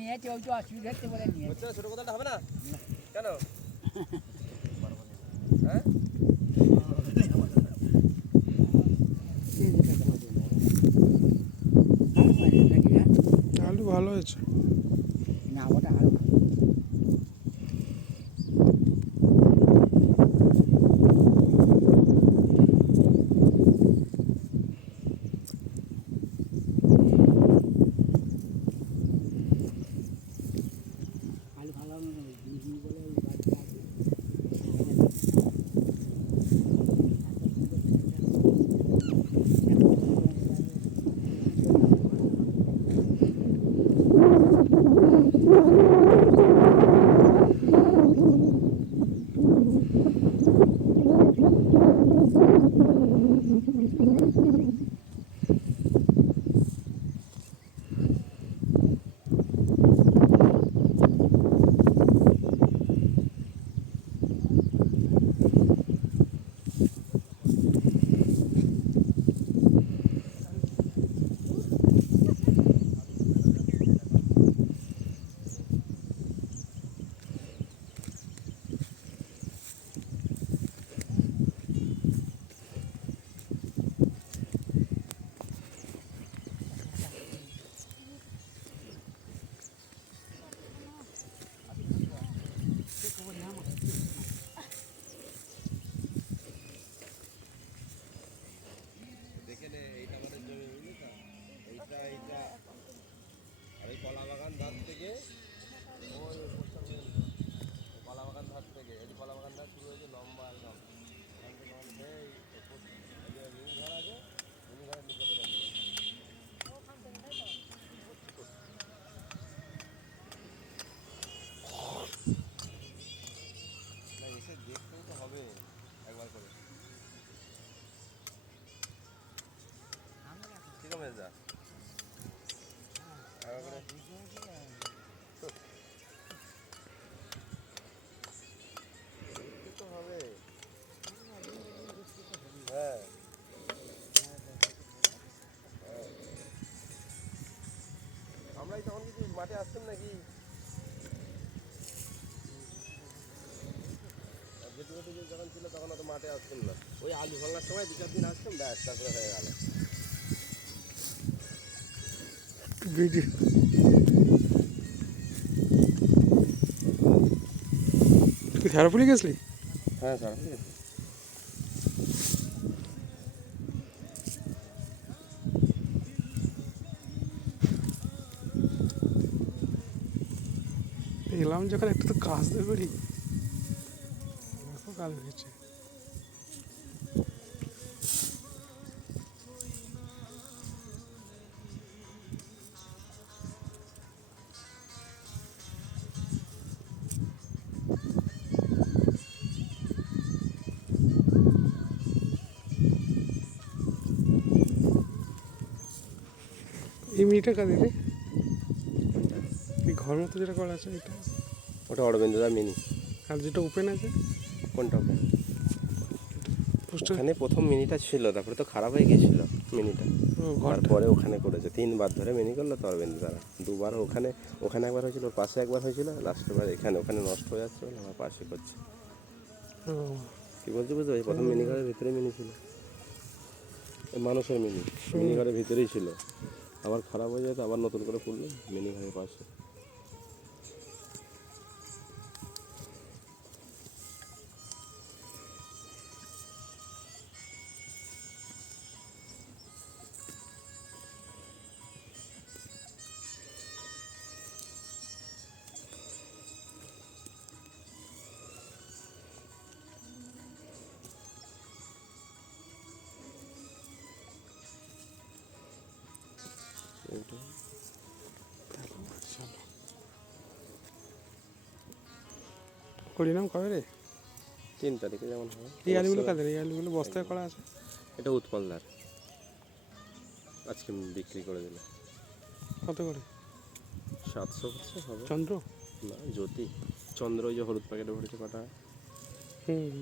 নিয়েছে ওই তো অসুবিধা হচ্ছে বলে নিয়েছে। ছোট কোদালটা হবে না কেন? হ্যাঁ আলু ভালো হয়েছে। না ওটা আরো ভালো। আলু ভালো হবে না বলে ওই বাড়িতে আছে। দেখে নে, এইটা আমাদের জমি বুঝলি তো, এইটা আর এই কলা বাগান ধার থেকে ওই কলা বাগান ধার থেকে এই কলা বাগান ধার শুরু হয়েছে লম্বা একদম ওখান থেকে আমাদের সেই মিনি ঘর আছে, মিনি ঘরের নিচে পর্যন্ত। না এসে দেখতেও তো হবে একবার করে। ঠিক আছে যা একবার করে দেখতে তো হবে। হ্যাঁ আমরাই তখন কিছু মাঠে আসতাম নাকি, যেটুকু যখন ছিল তখন অত মাঠে আসতাম না, ওই আলু ভাঙার সময় 2-4 দিন আসতাম, ব্যাস তারপরে হয়ে গেল। ভিডিও তুই ঝাড়পুরি গেছিলি? হ্যাঁ স্যার এলাম যখন একটু তো কাজ দেবে করি, কাজ হয়েছে। এই মিনিটা কাদের রে? এই ঘর মতো যেটা করা আছে এটা? ওটা অরবিন্দদা মিনি। আর যেটা ওপেন আছে কোনটা ওপেন? পোস্টার? ওখানে প্রথম মিনিটা ছিল, তারপরে তো খারাপ হয়ে গিয়েছিল মিনিটা, ঘরটা তারপরে ওখানে করেছে 3বার ধরে মিনি করলো তো অরবিন্দদারা। 2বার ওখানে, ওখানে একবার হয়েছিল, ওর পাশে একবার হয়েছিল, লাস্টের বার এখানে। ওখানে নষ্ট হয়ে যাচ্ছে বলে আমার পাশে করছে। ও কী বলছি বুঝতে পারছি, প্রথম মিনি ঘরের ভিতরে মিনি ছিল, মানুষের মিনি, মিনি ঘরের ভিতরেই ছিল, আবার খারাপ হয়ে যায় তো আবার নতুন করে খুললো মিনি ঘরের পাশে। হরিনাম কবে রে? 3 তারিখে যেমন হয়। এই আলুগুলো কাদের? এই আলুগুলো বস্তায় করা আছে? এটা উৎপলদার, আজকে বিক্রি করে দিল। কত করে? 700 হচ্ছে হবে। চন্দ্র না জ্যোতি, চন্দ্র ওই যে হলুদ প্যাকেটে ভরেছে কটা। হুম